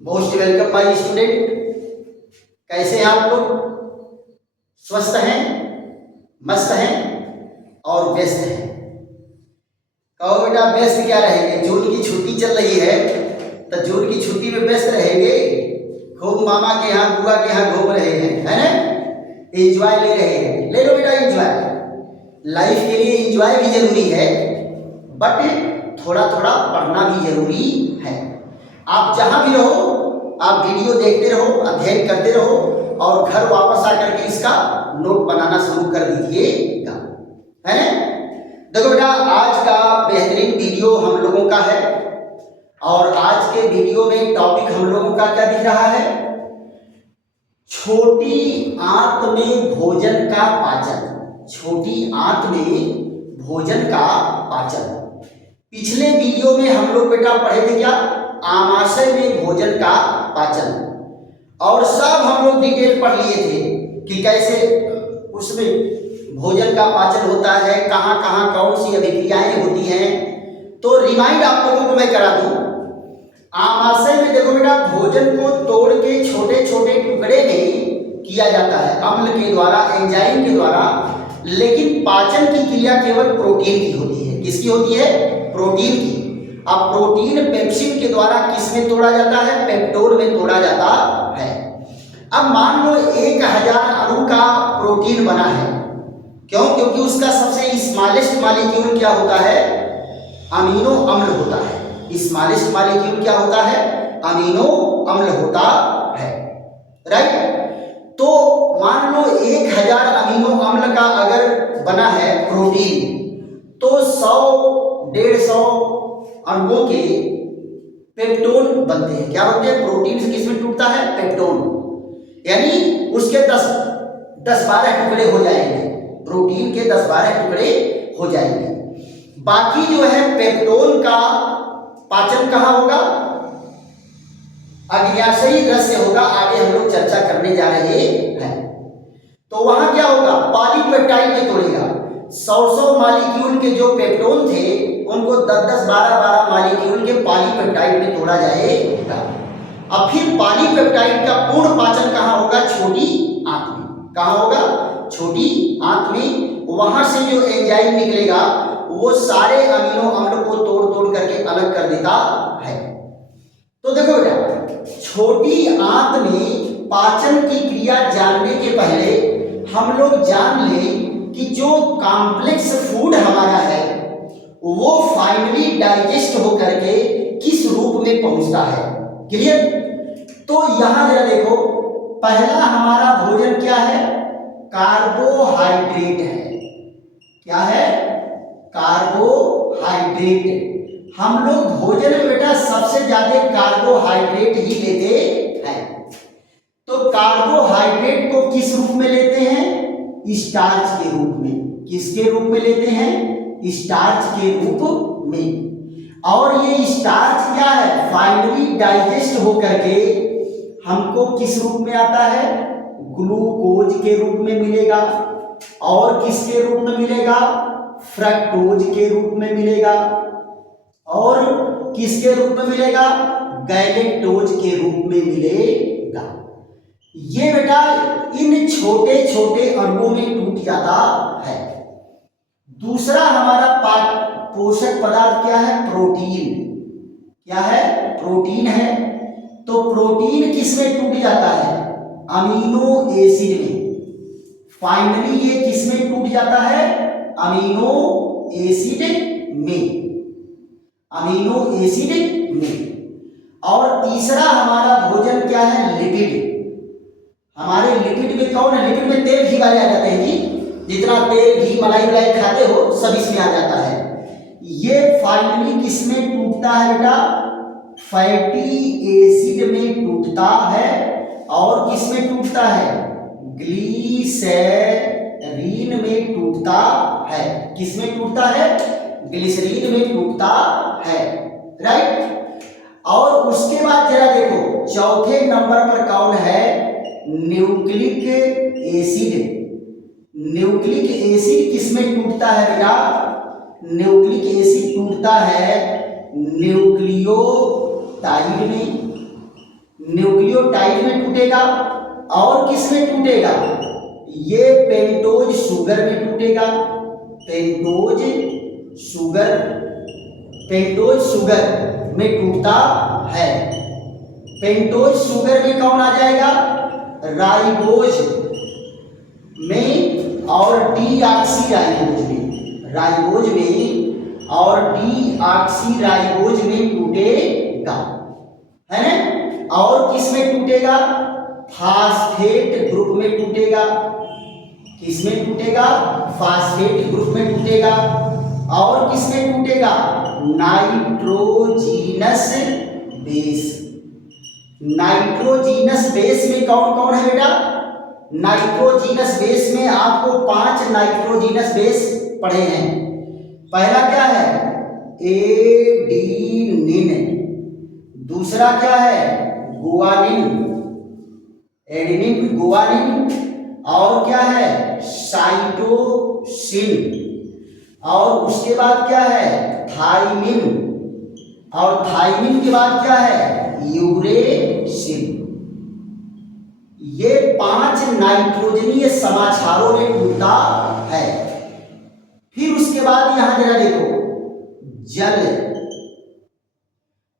Most welcome my student. कैसे हैं आप लोग? स्वस्थ हैं, मस्त हैं और व्यस्त हैं? कहो बेटा, व्यस्त क्या रहेंगे? जून की छुट्टी चल रही है तो जून की छुट्टी में व्यस्त रहेंगे। खूब मामा के यहाँ बुआ के यहाँ घूम रहे हैं, है ना? एंजॉय ले रहे हैं। ले लो बेटा एंजॉय। लाइफ के लिए एंजॉय भी जरूरी है, बट थोड़ा थोड़ा पढ़ना भी जरूरी है। आप जहां भी रहो, आप वीडियो देखते रहो, अध्ययन करते रहो और घर वापस आकर के इसका नोट बनाना शुरू कर दीजिएगा, है ना? देखो बेटा, आज का बेहतरीन वीडियो हम लोगों का है और आज के वीडियो में टॉपिक हम लोगों का क्या दिख रहा है? छोटी आंत में भोजन का पाचन। छोटी आंत में भोजन का पाचन। पिछले वीडियो में हम लोग बेटा पढ़े थे क्या? आमाशय में भोजन का पाचन, और सब हम लोग डिटेल पढ़ लिए थे कि कैसे उसमें भोजन का पाचन होता है, कहाँ कहाँ कौन सी अभिक्रियाएं होती हैं। तो रिमाइंड आप लोगों को मैं करा दूं। आमाशय में देखो बेटा, भोजन को तोड़ के छोटे छोटे टुकड़े में किया जाता है अम्ल के द्वारा, एंजाइम के द्वारा, लेकिन पाचन की क्रिया केवल प्रोटीन की होती है। किसकी होती है? प्रोटीन की। अब प्रोटीन पेप्सिन के द्वारा किस में तोड़ा जाता है? पेप्टोन में तोड़ा जाता है। अब मान लो 1000 अणु का प्रोटीन बना है। क्यों? क्योंकि उसका सबसे स्मॉलेस्ट मॉलिक्यूल क्या होता है? अमीनो अम्ल होता है। स्मॉलेस्ट मॉलिक्यूल क्या होता है? अमीनो अम्ल होता है, राइट? तो मान लो 1000 अमीनो अम्ल का अगर बना है प्रोटीन, तो 100-150 अणुओं के पेप्टोन बनते हैं। क्या बनते हैं? प्रोटीन से किसमें टूटता है? पेप्टोन। यानी उसके 10-12 टुकड़े हो जाएंगे। प्रोटीन के 10-12 टुकड़े हो जाएंगे। बाकी जो है पेप्टोन का पाचन कहाँ होगा? अग्न्याशयी रस से होगा। आगे हम लोग चर्चा करने जा रहे हैं। तो वहां क्या होगा? पॉलीपेप्टाइड में तोड़ेगा। 100 मॉलिक्यूल के जो पेप्टोन थे उनको 10-10, 12-12 मॉलिक्यूल के पॉलीपेप्टाइड में तोड़ा जाएगा। अब फिर पॉलीपेप्टाइड का पूर्ण पाचन कहाँ होगा? छोटी आंत में। कहाँ होगा? छोटी आंत में। वहां से जो एंजाइम निकलेगा वो सारे अमीनो अम्ल को तोड़ तोड़ करके अलग कर देता है। तो देखो बेटा, छोटी आंत में पाचन की क्रिया जानने के पहले हम लोग जान लें कि जो कॉम्प्लेक्स फूड हमारा है वो फाइनली डाइजेस्ट होकर के किस रूप में पहुंचता है। क्लियर? तो यहां जरा देखो, पहला हमारा भोजन क्या है? कार्बोहाइड्रेट है। क्या है? कार्बोहाइड्रेट। हम लोग भोजन में बेटा सबसे ज्यादा कार्बोहाइड्रेट ही लेते हैं। तो कार्बोहाइड्रेट को किस रूप में लेते हैं? स्टार्च के रूप में। किसके रूप में लेते हैं? स्टार्च के रूप में। और ये स्टार्च क्या है? फाइनली डाइजेस्ट होकर के हमको किस रूप में आता है? ग्लूकोज के रूप में मिलेगा। और किसके रूप में मिलेगा? फ्रक्टोज के रूप में मिलेगा। और किसके रूप में मिलेगा? गैलेक्टोज के रूप में मिलेगा। ये बेटा इन छोटे छोटे अणुओं में टूट जाता है। दूसरा हमारा पोषक पदार्थ क्या है? प्रोटीन। क्या है? प्रोटीन है। तो प्रोटीन किसमें टूट जाता है? अमीनो एसिड में। फाइनली ये किसमें टूट जाता है? अमीनो एसिड में। अमीनो एसिड में। और तीसरा हमारा भोजन क्या है? लिपिड। हमारे लिपिड में कौन है? लिपिड में तेल घी वाले आ जाते हैं जी। जितना तेल घी मलाई वलाई खाते हो सब इसमें आ जाता है। ये फाइनली किसमें टूटता है बेटा? फैटी एसिड में टूटता है। और किसमें टूटता है? ग्लिसरीन में टूटता है। किसमें टूटता है? ग्लिसरीन में टूटता है, राइट? और उसके बाद जरा देखो, चौथे नंबर पर कौन है? Nucleic acid. न्यूक्लिक एसिड किसमें टूटता है बेटा? न्यूक्लिक एसिड टूटता है न्यूक्लियोटाइड में। न्यूक्लियोटाइड में टूटेगा और किस में टूटेगा, ये पेंटोज शुगर में टूटेगा। पेंटोज शुगर में टूटता है। पेंटोज शुगर में कौन आ जाएगा, राइबोज में और डीऑक्सीराइबोज में, राइबोज में और डीऑक्सीराइबोज में टूटेगा, है ना। और किस में टूटेगा, फास्फेट ग्रुप में टूटेगा। किस में टूटेगा, फास्फेट ग्रुप में टूटेगा। और किस में टूटेगा, नाइट्रोजीनस बेस। नाइट्रोजीनस बेस में कौन कौन है बेटा, नाइट्रोजीनस बेस में आपको 5 नाइट्रोजीनस बेस पढ़े हैं। पहला क्या है, एडीनिन। दूसरा क्या है, गुआनिन, एडेनिन गुआनिन। और क्या है, साइटोसिन। और उसके बाद क्या है, थाइमिन। और थाइमिन के बाद क्या है, यूरेसिल। ये 5 नाइट्रोजनीय समाक्षारों में टूटता है। फिर उसके बाद यहां जरा देखो, जल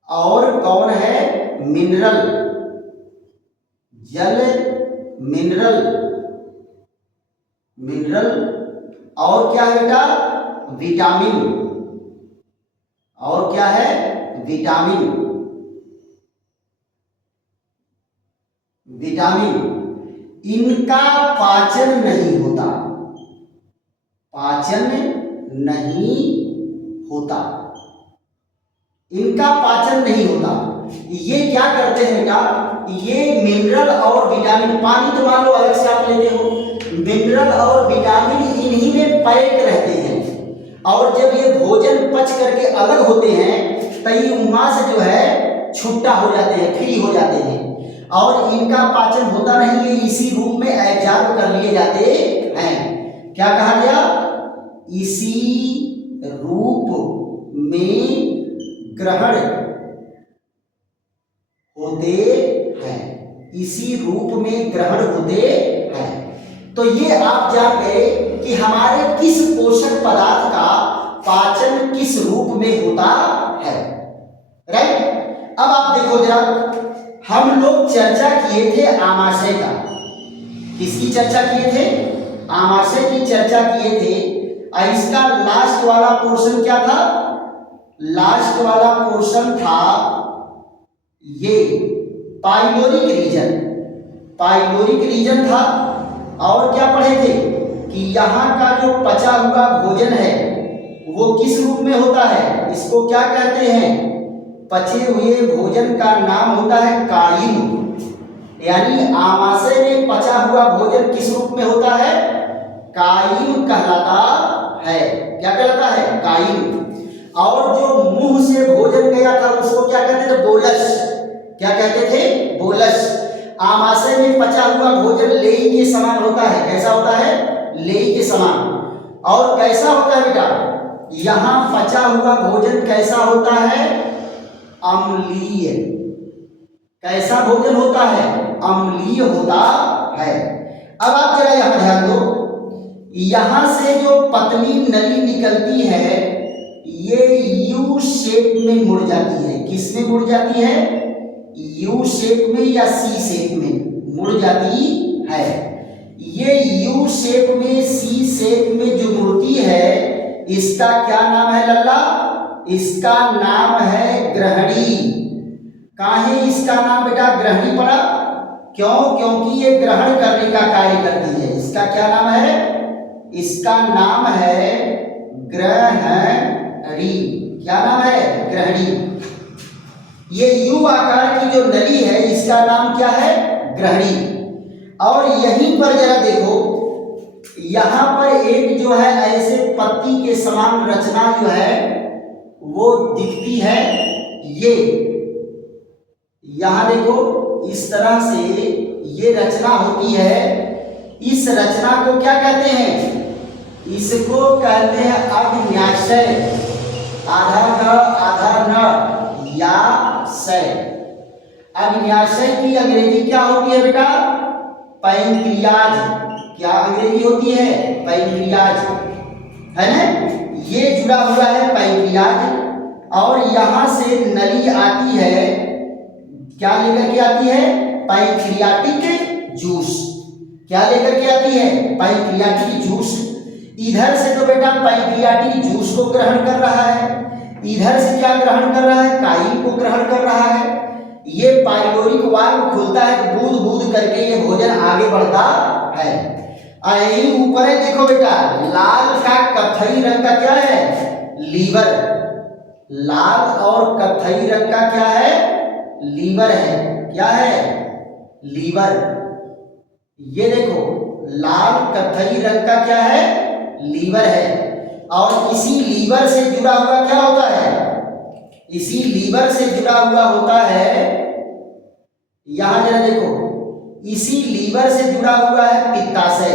और कौन है, मिनरल। जल, मिनरल और क्या है बेटा, विटामिन। और क्या है, विटामिन। इनका पाचन नहीं होता, इनका पाचन नहीं होता। ये क्या करते हैं बेटा, ये मिनरल और विटामिन, पानी तो मान लो अलग से आप लेते हो, मिनरल और विटामिन इन्हीं में पैक रहते हैं। और जब ये भोजन पच करके अलग होते हैं तो ये उनमें से जो है छुट्टा हो जाते हैं, फ्री हो जाते हैं। और इनका पाचन होता नहीं है, इसी रूप में एब्जॉर्ब कर लिए जाते हैं। क्या कहा गया, इसी रूप में ग्रहण होते हैं, इसी रूप में ग्रहण होते हैं। तो ये आप जान गए कि हमारे किस पोषक पदार्थ का पाचन किस रूप में होता है, राइट। अब आप देखो जरा, हम लोग चर्चा किए थे आमाशय का। किसकी चर्चा किए थे, आमाशय की चर्चा किए थे। इसका लास्ट वाला पोर्शन क्या था, लास्ट वाला पोर्शन था ये पाइलोरिक रीजन, पाइलोरिक रीजन था। और क्या पढ़े थे कि यहाँ का जो पचा हुआ भोजन है वो किस रूप में होता है, इसको क्या कहते हैं, पचे हुए भोजन का नाम होता है कायिन। यानी आमाशय में पचा हुआ भोजन किस रूप में होता है, कायिन कहलाता है। क्या कहलाता है, कायिन। और जो मुंह से भोजन गया था उसको क्या कहते थे, बोलस। क्या कहते थे, बोलस। आमाशय में पचा हुआ भोजन लेई के समान होता है। कैसा होता है, लेई के समान। और कैसा होता है बेटा, यहाँ पचा हुआ भोजन कैसा होता है, अम्लीय। कैसा भोजन होता है, अम्लीय होता है। अब आप जरा यहां ध्यान दो, यहां से जो पतली नली निकलती है ये यू शेप में मुड़ जाती है। किस में मुड़ जाती है, यू शेप में या सी शेप में मुड़ जाती है। ये यू शेप में, सी शेप में जो मुड़ती है इसका क्या नाम है लल्ला, इसका नाम है ग्रहणी। काहे इसका नाम बेटा ग्रहणी पड़ा, क्यों, क्योंकि ये ग्रहण करने का कार्य करती है। इसका क्या नाम है, इसका नाम है ग्रहणी। क्या नाम है, ग्रहणी। ये यू आकार की जो नली है इसका नाम क्या है, ग्रहणी। और यहीं पर जरा देखो, यहां पर एक जो है ऐसे पत्ती के समान रचना जो है वो दिखती है। ये यहां देखो, इस तरह से ये रचना होती है। इस रचना को क्या कहते हैं, इसको कहते हैं अग्न्याशय। आधा न या शय। अग्न्याशय की अंग्रेजी क्या होती है बेटा? पैंक्रियाज। क्या अंग्रेजी होती है? पैंक्रियाज, है ना? ये जुड़ा हुआ है पैंक्रियाज, और यहां से नली आती है, क्या लेकर के आती है? Pancreatic juice. क्या लेकर के आती है? Pancreatic juice. इधर से तो बेटा पैंक्रियाटिक जूस को ग्रहण कर रहा है, इधर से क्या ग्रहण कर रहा है? काइल को ग्रहण कर रहा है। ये पाइलोरिक वाल्व खुलता है तो बूंद बूंद करके ये भोजन आगे बढ़ता है। यही ऊपर है, देखो बेटा, लाल का कत्थई रंग का क्या है? लीवर। लाल और कत्थई रंग का क्या है? लीवर है। क्या है? लीवर। ये देखो, लाल कत्थई रंग का क्या है? लीवर है। और इसी लीवर से जुड़ा हुआ क्या होता है? इसी लीवर से जुड़ा हुआ होता है, यहां जरा देखो, इसी लीवर से जुड़ा हुआ है पित्ताशय।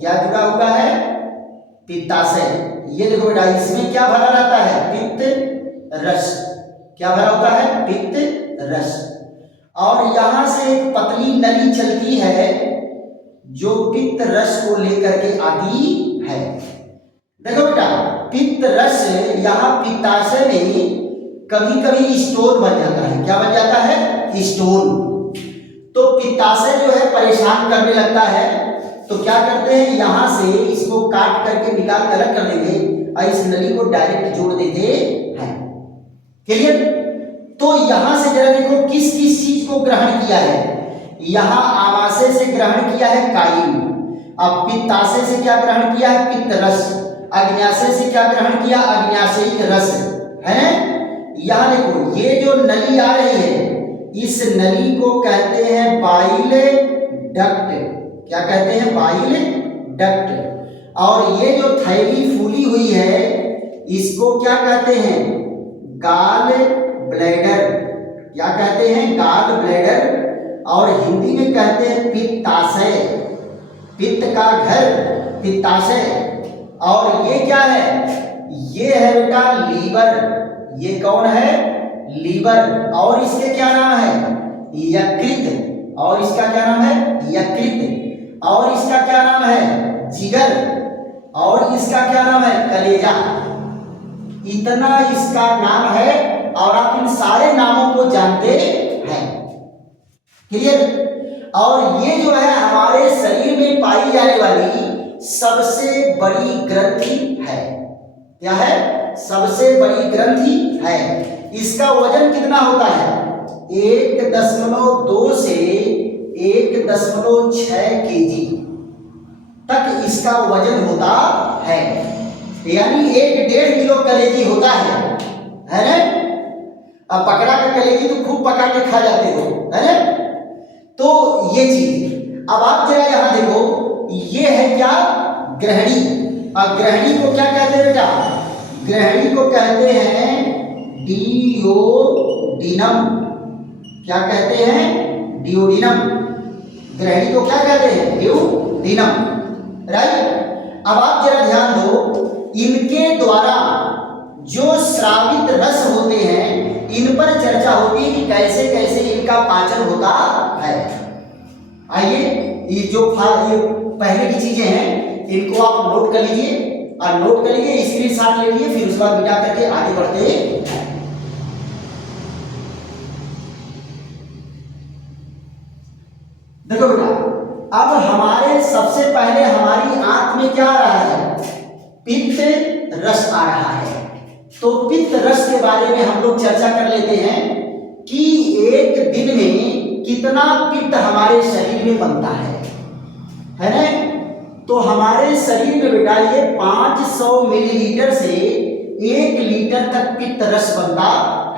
क्या जुड़ा हुआ है? पित्ताशय। ये देखो बेटा, इसमें क्या भरा रहता है? पित्त रस। क्या भरा होता है? पित्त रस। और यहां से एक पतली नली चलती है जो पित्त रस को लेकर के आती है। देखो बेटा, पित्त रस यहाँ पित्ताशय में कभी कभी स्टोन बन जाता है। क्या बन जाता है? स्टोन। तो पित्ताशय जो है परेशान करने लगता है, तो क्या करते हैं, यहां से इसको काट करके निकाल कर अलग कर देंगे और इस नली को डायरेक्ट जोड़ देते हैं। क्लियर? तो यहां से जरा देखो किस किस चीज को ग्रहण किया है। यहां आमाशय से ग्रहण किया है काइल। अब पित्ताशय से क्या ग्रहण किया है? पित्त रस। अग्न्याशय से क्या ग्रहण किया? अग्न्याशयिक रस, है। यहां देखो, ये जो नली आ रही है, इस नली को कहते हैं बाइल डक्ट। क्या कहते हैं? Bile duct. और ये जो थैली फूली हुई है, इसको क्या कहते हैं? Gall bladder. क्या कहते हैं? Gall bladder. और हिंदी में कहते हैं पित्ताशय। पित्त का घर पित्ताशय। और ये क्या है? ये है बेटा लीवर। ये कौन है? लीवर। और इसके क्या नाम है? यकृत। और इसका क्या नाम है? यकृत। और इसका क्या नाम है? जिगर। और इसका क्या नाम है? कलेजा। इतना इसका नाम है, और आप इन सारे नामों को जानते हैं। क्लियर? और ये जो है हमारे शरीर में पाई जाने वाली सबसे बड़ी ग्रंथि है। क्या है? सबसे बड़ी ग्रंथि है। इसका वजन कितना होता है? 1.2 से 1.6 केजी तक इसका वजन होता है। यानी 1-1.5 किलो कलेजी होता है ना? अब पकड़ा का कलेजी तो खूब पका के खा जाते हो, है ना? तो ये चीज। अब आप जरा यहां देखो, ये है क्या? ग्रहणी। और ग्रहणी को क्या कहते हैं बेटा? ग्रहणी को कहते हैं डियोडिनम। क्या कहते हैं? डियोडिनम। ग्रहणी को क्या कहते हैं? डियोडिनम। राइट? अब आप जरा ध्यान दो, इनके द्वारा जो स्रावित रस होते हैं, इन पर चर्चा होती है कि कैसे कैसे इनका पाचन होता है। आइए, ये जो ये पहले की चीजें हैं, इनको आप नोट कर लीजिए, और नोट कर लीजिए, स्क्रीनशॉट ले लीजिए, फिर उसके बाद मिटा करके आगे बढ़ते हैं। देखो बेटा, अब हमारे सबसे पहले हमारी आंख में क्या आ रहा है? पित्त रस आ रहा है। तो पित्त रस के बारे में हम लोग चर्चा कर लेते हैं कि एक दिन में कितना पित्त हमारे शरीर में बनता है ना? तो हमारे शरीर में बेटा ये 500 मिलीलीटर से 1 लीटर तक पित्त रस बनता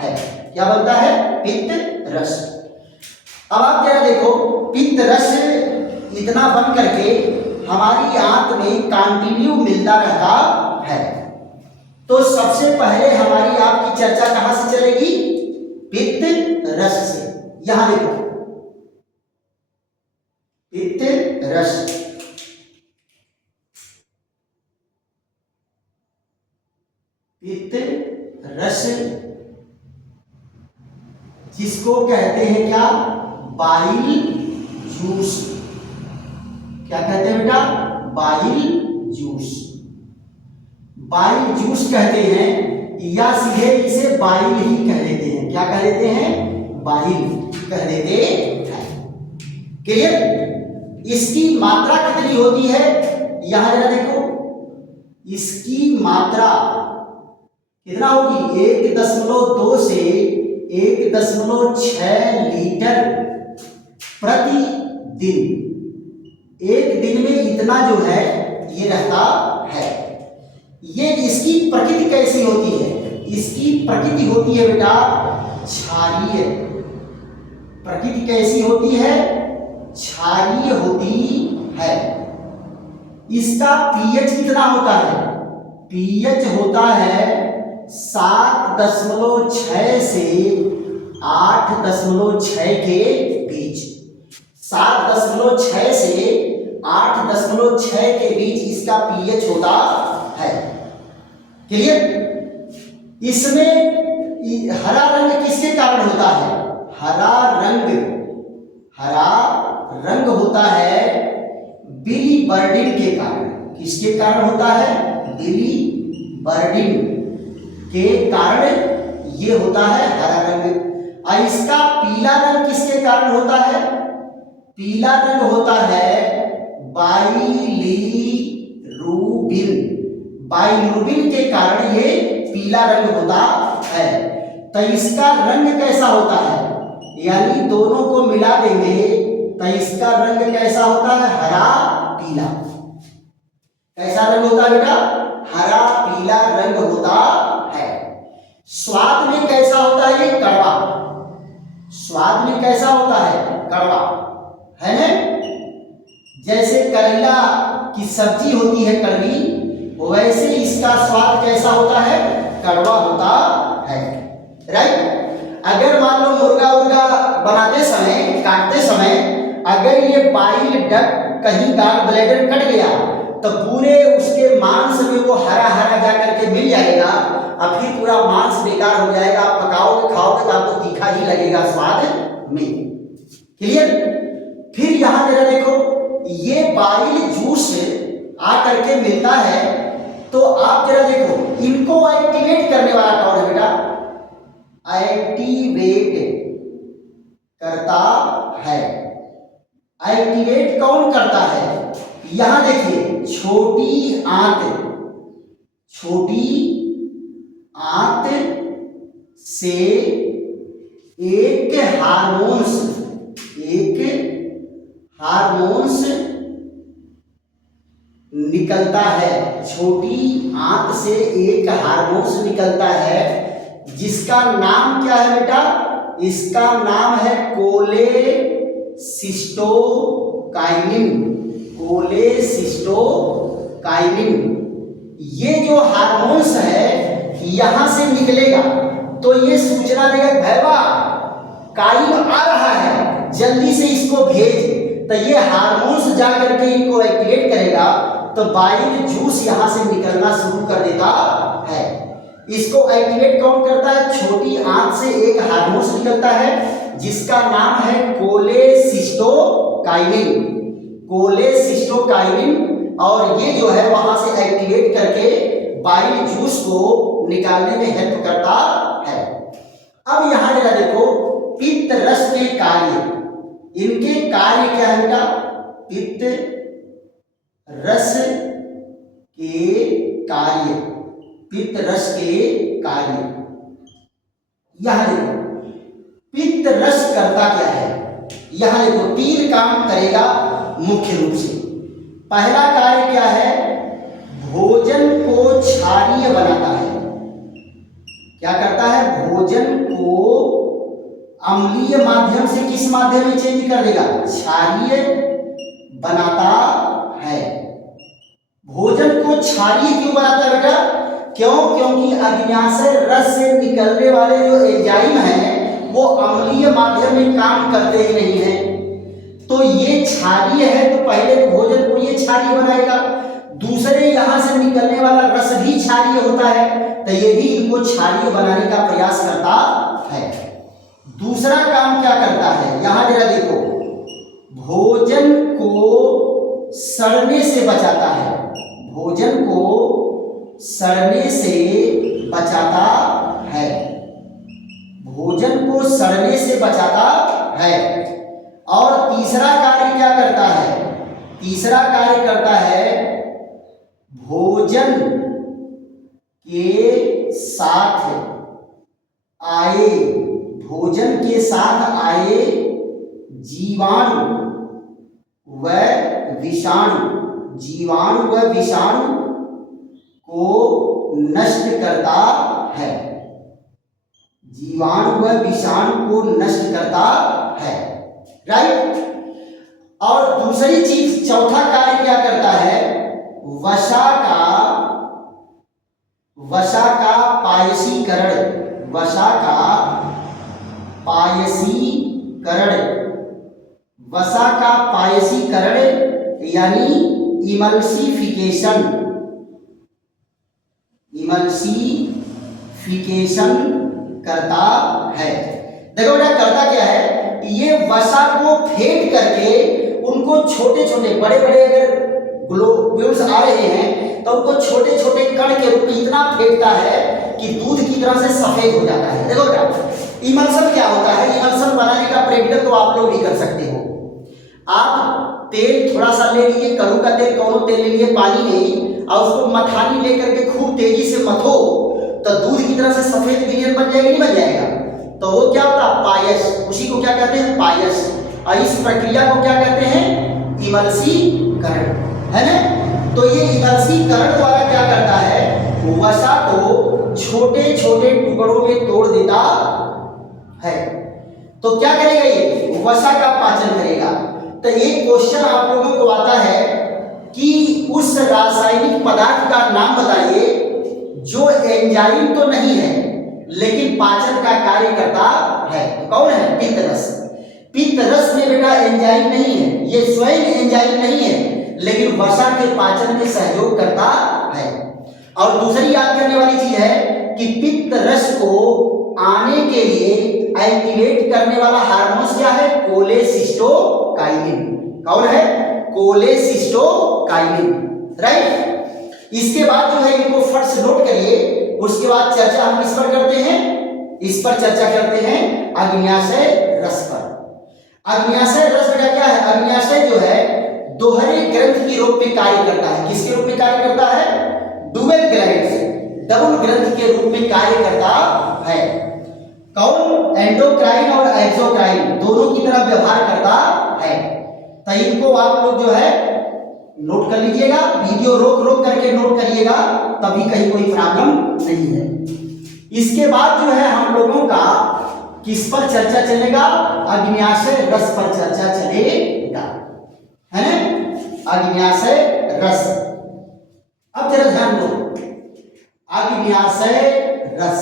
है। क्या बनता है? पित्त रस। अब आप जरा देखो, पित्त रस इतना बन करके हमारी आंत में कंटिन्यू मिलता रहता है। तो सबसे पहले हमारी आपकी चर्चा कहां से चलेगी? पित्त रस से। यहां देखो, पित्त रस। पित्त रस जिसको कहते हैं क्या, बाइल जूस। क्या कहते हैं बेटा, बाइल जूस। बाइल जूस कहते हैं या सीधे इसे बाइल ही कह देते हैं। क्या कह देते हैं, बाइल कह देते हैं। क्लियर। इसकी मात्रा कितनी होती है, यहां जरा देखो, इसकी मात्रा कितना होगी, 1.2 से 1.6 लीटर प्रतिदिन। एक दिन में इतना जो है ये रहता है। ये इसकी प्रकृति कैसी होती है, इसकी प्रकृति होती है बेटा क्षारीय। प्रकृति कैसी होती है, क्षारीय होती है। इसका पीएच कितना होता है, पीएच होता है 7.6 से 8.6 के बीच। 7.6 से 8.6 के बीच इसका पीएच होता है। क्लियर। इसमें हरा रंग किसके कारण होता है, हरा रंग होता है बिलीबर्डिन के कारण। किसके कारण होता है, बिलीबर्डिन के कारण ये होता है हरा रंग। और इसका पीला रंग किसके कारण होता है, पीला रंग होता है बाइलिरुबिन के कारण ये पीला रंग होता है। तो इसका रंग कैसा होता है, यानी दोनों को मिला देंगे तो इसका रंग कैसा होता है, हरा पीला। कैसा रंग होता है बेटा, हरा पीला रंग होता है। स्वाद में कैसा होता है, ये कड़वा। स्वाद में कैसा होता है, कड़वा है ना। जैसे करेला की सब्जी होती है कड़वी, वैसे इसका स्वाद कैसा होता है, कड़वा होता है। राइट। अगर मान लो मुर्गा बनाते समय, काटते समय अगर ये बाइल डक्ट कहीं गाल ब्लैडर कट गया तो पूरे उसके मांस में वो हरा हरा जा करके मिल जाएगा और फिर पूरा मांस बेकार हो जाएगा। आप पकाओगे खाओगे तो आपको तीखा ही लगेगा स्वाद में। क्लियर। फिर यहां जरा देखो, ये बाइल जूस आकर के मिलता है तो आप जरा देखो, इनको एक्टिवेट करने वाला कौन है बेटा, एक्टिवेट करता है। एक्टिवेट कौन करता है, यहां देखिए, छोटी आंत से एक हार्मोन्स निकलता है। छोटी आंत से एक हार्मोन्स निकलता है जिसका नाम क्या है बेटा, इसका नाम है कोलेसिस्टोकाइनिन। ये जो हार्मोन्स है यहां से निकलेगा तो ये सूचना देगा, भैया काइल आ रहा है, जल्दी से इसको भेज। तो ये हार्मोन्स जाकर के इनको एक्टिवेट करेगा तो बाइल जूस यहां से निकलना शुरू कर देता है। इसको एक्टिवेट कौन करता है, छोटी आंत से एक हार्मोन्स निकलता है जिसका नाम है कोलेसिस्टोकाइनिन। और ये जो है वहां से एक्टिवेट करके बाइल जूस को निकालने में हेल्प करता है। अब यहां जरा देखो, पित्त रस के कार्य, इनके कार्य क्या है बेटा, पित्त रस के कार्य, पित्त रस के कार्य। यहां देखो, पित्त रस करता क्या है, यहां देखो 3 काम करेगा मुख्य रूप से। पहला कार्य क्या है, भोजन को क्षारीय बनाता है। क्या करता है, भोजन को अम्लीय माध्यम से किस माध्यम में चेंज कर देगा, क्षारीय बनाता है। भोजन को क्षारीय क्यों बनाता है बेटा, क्योंकि अग्न्याशय रस से निकलने वाले जो एंजाइम हैं वो अम्लीय माध्यम में काम करते ही नहीं है। तो ये क्षारीय है तो पहले भोजन को ये क्षारीय बनाएगा, दूसरे यहां से निकलने वाला रस भी क्षारीय होता है तो ये भी इनको क्षारीय बनाने का प्रयास करता है। दूसरा काम क्या करता है, यहां जरा देखो, भोजन को सड़ने से बचाता है, भोजन को सड़ने से बचाता है, भोजन को सड़ने से बचाता है। और तीसरा कार्य क्या करता है, तीसरा कार्य करता है भोजन के साथ आए, भोजन के साथ आए जीवाणु व विषाणु, जीवाणु व विषाणु को नष्ट करता है, जीवाणु व विषाणु को नष्ट करता है, राइट। और दूसरी चीज, चौथा कार्य क्या करता है, वसा का पायसीकरण, वसा का पायसीकरण, वसा का पायसीकरण यानी इमल्सिफिकेशन, इमल्सिफिकेशन करता है। देखो बेटा करता क्या है, ये वसा को फेंट करके उनको छोटे छोटे, बड़े बड़े अगर ग्लोब्यूल्स आ रहे हैं तो उनको छोटे छोटे कण के रूप में इतना फेंटता है कि दूध की तरह से सफेद हो जाता है। देखो बेटा इमल्सन क्या होता है, इमल्सन बनाने का प्रैक्टिकल तो आप लोग भी कर सकते हो। आप तेल थोड़ा सा ले लीजिए, कड़ू का तेल, कौनो तेल ले लीजिए पानी में, और उसको मथानी लेकर के खूब तेजी से मथो तो दूध की तरह से सफेद विलियन बन जाएगा, नहीं बन जाएगा? तो वो क्या होता है, पायस, उसी को क्या कहते हैं, पायस। और इस प्रक्रिया को क्या कहते हैं, इमल्सीकरण, है ना। तो ये इमल्सीकरण द्वारा क्या करता है, वसा को छोटे छोटे टुकड़ों में तोड़ देता है। तो क्या करेगा ये, वसा का पाचन करेगा। तो एक क्वेश्चन आप लोगों को आता है कि उस रासायनिक पदार्थ का नाम बताइए जो एंजाइम तो नहीं है लेकिन पाचन का कार्य करता है। तो कौन है, पित्त रस। पित्त रस में बेटा एंजाइम नहीं है, ये स्वयं एंजाइम नहीं है लेकिन वसा के पाचन में सहयोग करता है। और दूसरी याद करने वाली चीज है कि पित्त रस को आने के लिए एक्टिवेट करने वाला हार्मोन क्या है, कोलेसिस्टोकाइनिन। कौन है, कोलेसिस्टोकाइनिन, राइट। इसके बाद जो है इनको फट से नोट करिए। उसके बाद चर्चा हम किस पर करते हैं, इस पर चर्चा करते हैं अग्न्याशय रस पर। अग्न्याशय रस बेटा क्या है, अग्न्याशय जो है दोहरे ग्रंथ के रूप में कार्य करता है। किसके रूप में कार्य करता है, डुअल ग्रंथ, डबल ग्रंथ के रूप में कार्य करता है। कौन, एंडोक्राइन और एक्सोक्राइन दोनों की तरह व्यवहार करता है। तो इनको आप लोग जो है नोट कर लीजिएगा, वीडियो रोक रोक करके नोट करिएगा, तभी कहीं कोई प्रॉब्लम नहीं है। इसके बाद जो है हम लोगों का किस पर चर्चा चलेगा, अग्न्याशय रस पर चर्चा चलेगा, है ना, अग्न्याशय रस। अब जरा ध्यान दो, अग्न्याशय रस,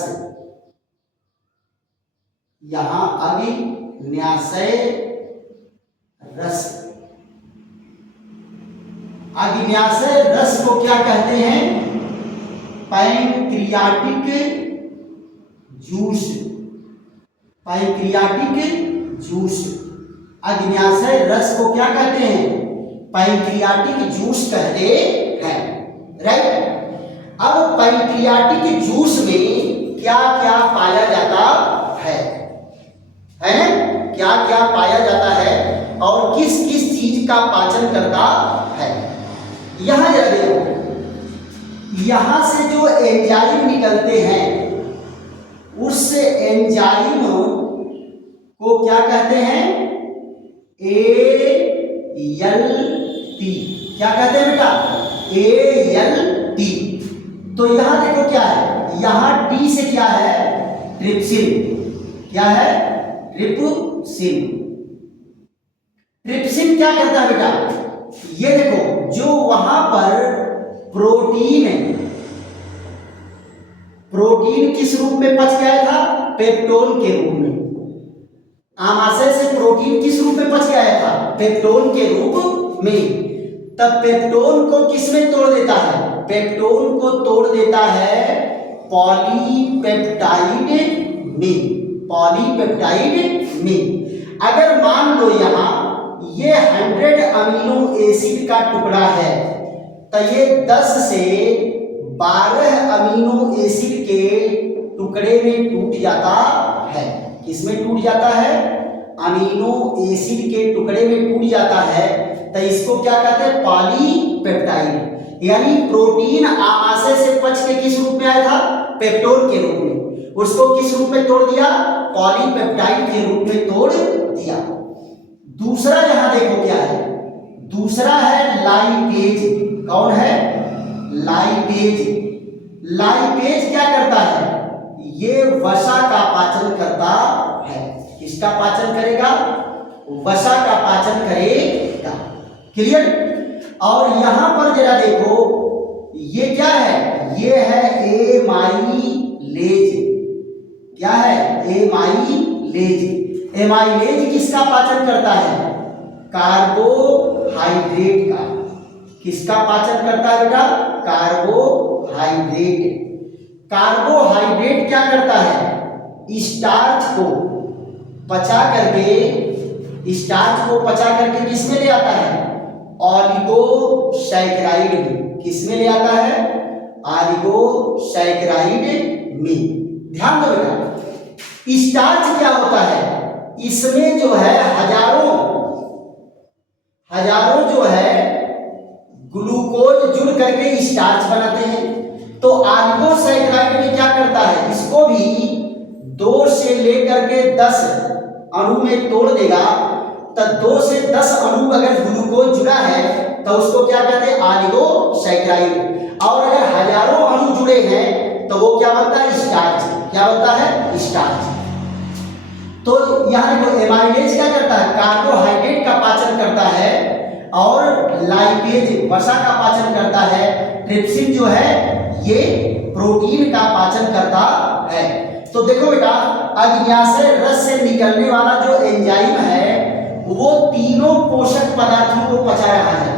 यहां अग्न्याशय रस, अग्न्याशय रस को क्या कहते हैं, पैंक्रियाटिक जूस, पैंक्रियाटिक जूस। अग्न्याशय रस को क्या कहते हैं, पैंक्रियाटिक जूस कहते हैं, राइट। अब पैंक्रियाटिक जूस में क्या क्या पाया जाता है ना, क्या क्या पाया जाता है और किस किस चीज का पाचन करता है। यहां जरा देखो, यहां से जो एंजाइम निकलते हैं उस एंजाइम को क्या कहते हैं, ALT, क्या कहते हैं बेटा, ALT। तो यहां देखो क्या है, यहां T से क्या है, ट्रिप्सिन, क्या है, ट्रिप्सिन। ट्रिप्सिन क्या करता है बेटा, ये देखो जो वहां पर प्रोटीन किस रूप में पच गया था, पेप्टोन के रूप में। आमाशय से प्रोटीन किस रूप में पच गया था, पेप्टोन के रूप में। तब पेप्टोन को किस में तोड़ देता है, पेप्टोन को तोड़ देता है पॉलीपेप्टाइड में। पॉलीपेप्टाइड में। अगर मान लो यहाँ ये 100 अमीनो एसिड का टुकड़ा है तो ये 10 से 12 अमीनो एसिड के टुकड़े में टूट जाता है। किसमें टूट जाता है? अमीनो एसिड के टुकड़े में टूट जाता है, तो इसको क्या कहते हैं? पॉलीपेप्टाइड। यानी प्रोटीन आमाशय से पच के किस रूप में आया था? पेप्टोन के रूप में। उसको किस रूप में तोड़ दिया? पॉलीपेप्टाइड के रूप में तोड़ दिया। दूसरा यहां देखो क्या है, दूसरा है लाइपेज। कौन है? लाइपेज। लाइपेज क्या करता है? ये वसा का पाचन करता है। किसका पाचन करेगा? वसा का पाचन करेगा। क्लियर? और यहां पर जरा देखो, ये क्या है? ये है एमाइलेज। क्या है? एमाइलेज। एमाइलेज किसका पाचन करता है? कार्बोहाइड्रेट का। किसका पाचन करता है बेटा? कार्बोहाइड्रेट। कार्बोहाइड्रेट क्या करता है? स्टार्च को पचा करके किस में ले आता है? ऑलिगोसैकेराइड में। किस में ले आता है? ऑलिगोसैकेराइड में। ध्यान दो बेटा, स्टार्च क्या होता है? इसमें जो है हजारों जो है ग्लूकोज जुड़ करके स्टार्च बनाते हैं। तो ऑलिगोसैकेराइड में क्या करता है? इसको भी 2 से लेकर के 10 अणु में तोड़ देगा। तो 2 से 10 अणु अगर ग्लूकोज जुड़ा है तो उसको क्या कहते हैं? ऑलिगोसैकेराइड। और अगर हजारों अणु जुड़े हैं तो वो क्या बनता है? स्टार्च। क्या बनता है? स्टार्च। तो यहां देखो, एमाइलेज क्या करता है? कार्बोहाइड्रेट का पाचन करता है, और लाइपेज वसा का पाचन करता है। ट्रिप्सिन जो है ये प्रोटीन का पाचन करता है। तो देखो बेटा, अग्न्याशय रस से निकलने वाला जो एंजाइम है वो तीनों पोषक पदार्थों को पचा रहा है।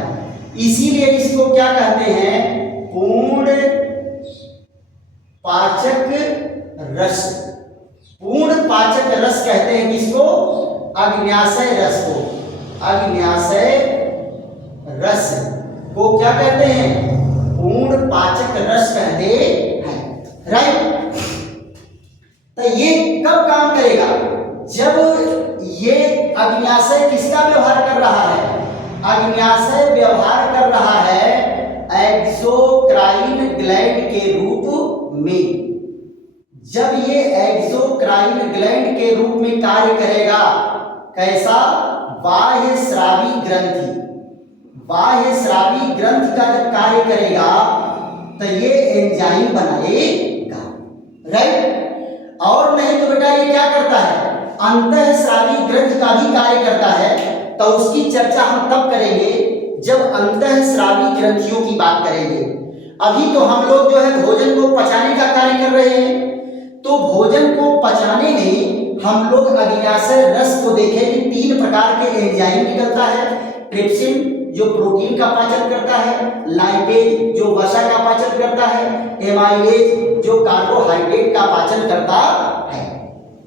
इसीलिए इसको क्या कहते हैं? पूर्ण पाचक रस। पूर्ण पाचक रस कहते हैं किसको? अग्न्याशय रस को। अग्न्याशय रस को क्या कहते हैं? पूर्ण पाचक रस कहते हैं। राइट? तो ये कब काम करेगा? जब ये अग्न्याशय किसका व्यवहार कर रहा है? अग्न्याशय व्यवहार कर रहा है एक्सोक्राइन ग्लैंड के रूप में। जब ये एक्सोक्राइन ग्लैंड के रूप में कार्य करेगा, कैसा? बाह्य स्रावी ग्रंथि। बाह्य स्रावी ग्रंथि का जब कार्य करेगा तो ये एंजाइम बनाएगा। राइट? और नहीं तो बेटा ये क्या करता है? अंतःस्रावी ग्रंथि का भी कार्य करता है। तो उसकी चर्चा हम तब करेंगे जब अंतःस्रावी ग्रंथियों की बात करेंगे। अभी तो हम लोग जो है भोजन को पचाने का कार्य कर रहे हैं। तो भोजन को पचाने में हम लोग अग्न्याशय रस को देखें कि 3 प्रकार के एंजाइम निकलता है। ट्रिप्सिन जो प्रोटीन का पाचन करता है, लाइपेज जो वसा का पाचन करता है, एमाइलेज जो कार्बोहाइड्रेट का पाचन करता है।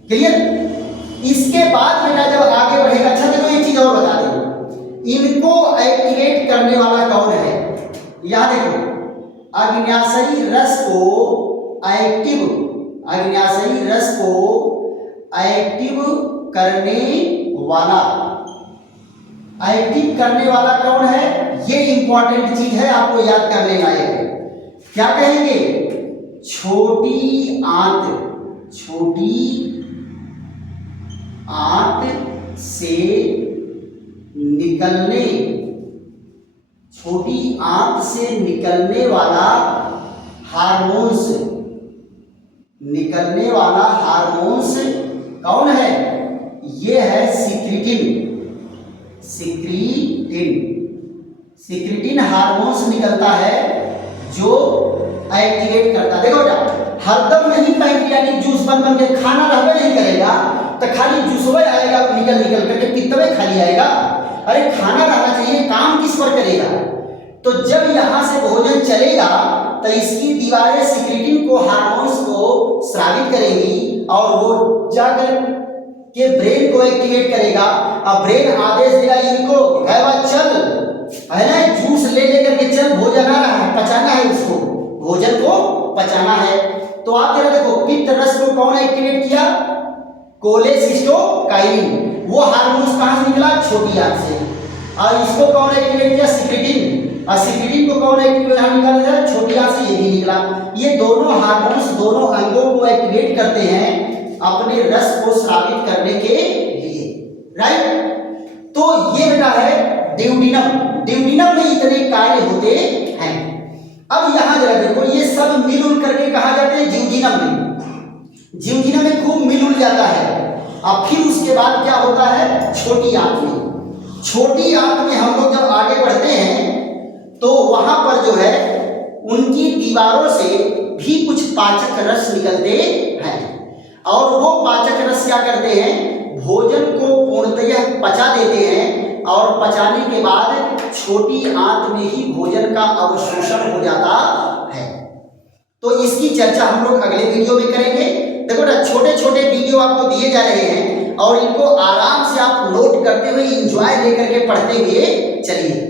क्लियर? इसके बाद बेटा जब आगे बढ़ेगा, अच्छा देखो एक चीज और बता दें, इनको एक्टिवेट करने वाला कौन है? यहां देखो, अग्न्याशयी रस को एक्टिव करने वाला कौन है? ये इंपॉर्टेंट चीज है, आपको याद करने लायक है। क्या कहेंगे? छोटी आंत से निकलने वाला हार्मोन्स कौन है? ये है सिक्रीटिन हार्मोन्स निकलता है जो एक्टिवेट करता। देखो बेटा, हरदम नहीं पैंक्रियाटिक जूस बन के खाना रहबे नहीं करेगा तो खाली जूसवे आएगा निकल करके पित्तवे खाली आएगा। अरे खाना रहना चाहिए, काम किस पर करेगा? तो जब यहां से भोजन चलेगा तो इसकी दीवारें सिक्रीटिन को, हार्मोन्स को स्रावित करेंगी और वो जाकर के ब्रेन को एक्टिवेट करेगा। अब ब्रेन आदेश देगा इनको, चल, है ना, जूस ले लेकर के चल, भोजन आ रहा है, पचाना है उसको, भोजन को पचाना है। तो आप जरा देखो, पित्त रस को कौन एक्टिवेट किया? कोलेसिस्टोकाइनिन। वो हार्मोन कहां से निकला? छोटी आंत से। और इसको कौन एक्टिवेट किया? सिक्रेटिन। और सिक्रेटिन को कौन एक्टिवेट निकाला? छोटी आंत से ये भी निकला। ये दोनों हार्मोन्स दोनों अंगों को एक्टिवेट करते हैं अपने रस को स्रावित करने के लिए, राइट। तो ये बेटा है ड्यूडिनम। ड्यूडिनम में इतने कार्य होते हैं। अब यहां जरा देखो, ये सब मिलजुल करके कहा जाते हैं जियोजिनम में। जियोजिनम में खूब मिलजुल जाता है। अब फिर उसके बाद क्या होता है? छोटी आंत में। छोटी आंत में हम लोग जब आगे बढ़ते हैं तो वहां पर जो है उनकी दीवारों से भी कुछ पाचक रस निकलते हैं। और वो पाचक रस क्या करते हैं? भोजन को पूर्णतः पचा देते हैं। और पचाने के बाद छोटी आंत में ही भोजन का अवशोषण हो जाता है। तो इसकी चर्चा हम लोग अगले वीडियो में करेंगे। देखो ना, छोटे छोटे वीडियो आपको दिए जा रहे हैं और इनको आराम से आप नोट करते हुए, इंजॉय लेकर के पढ़ते हुए चलिए।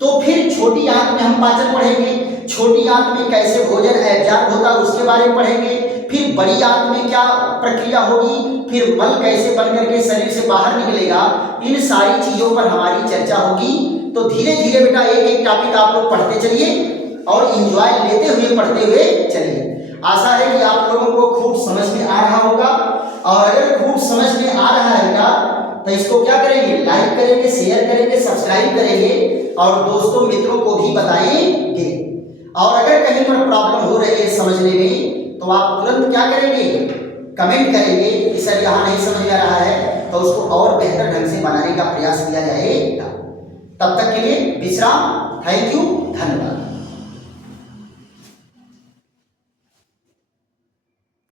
तो फिर छोटी आंत में हम पाचन पढ़ेंगे, छोटी आंत में कैसे भोजन एब्जॉर्ब होता है उसके बारे में पढ़ेंगे। फिर बड़ी आंत में क्या प्रक्रिया होगी, फिर मल कैसे बन करके शरीर से बाहर निकलेगा, इन सारी चीजों पर हमारी चर्चा होगी। तो धीरे धीरे बेटा एक एक टॉपिक आप लोग पढ़ते चलिए और इंजॉय लेते हुए पढ़ते हुए चलिए। आशा है कि आप लोगों को खूब समझ में आ रहा होगा। और अगर खूब समझ में आ रहा है बेटा तो इसको क्या करेंगे? लाइक करेंगे, शेयर करेंगे, सब्सक्राइब करेंगे और दोस्तों मित्रों को भी बताएंगे। और अगर कहीं पर प्रॉब्लम हो रही है समझने में तो आप तुरंत क्या करेंगे? कमेंट करेंगे कि सर यहाँ नहीं समझ में आ रहा है, तो उसको और बेहतर ढंग से बनाने का प्रयास किया जाएगा। तब तक के लिए विश्राम। थैंक यू, धन्यवाद।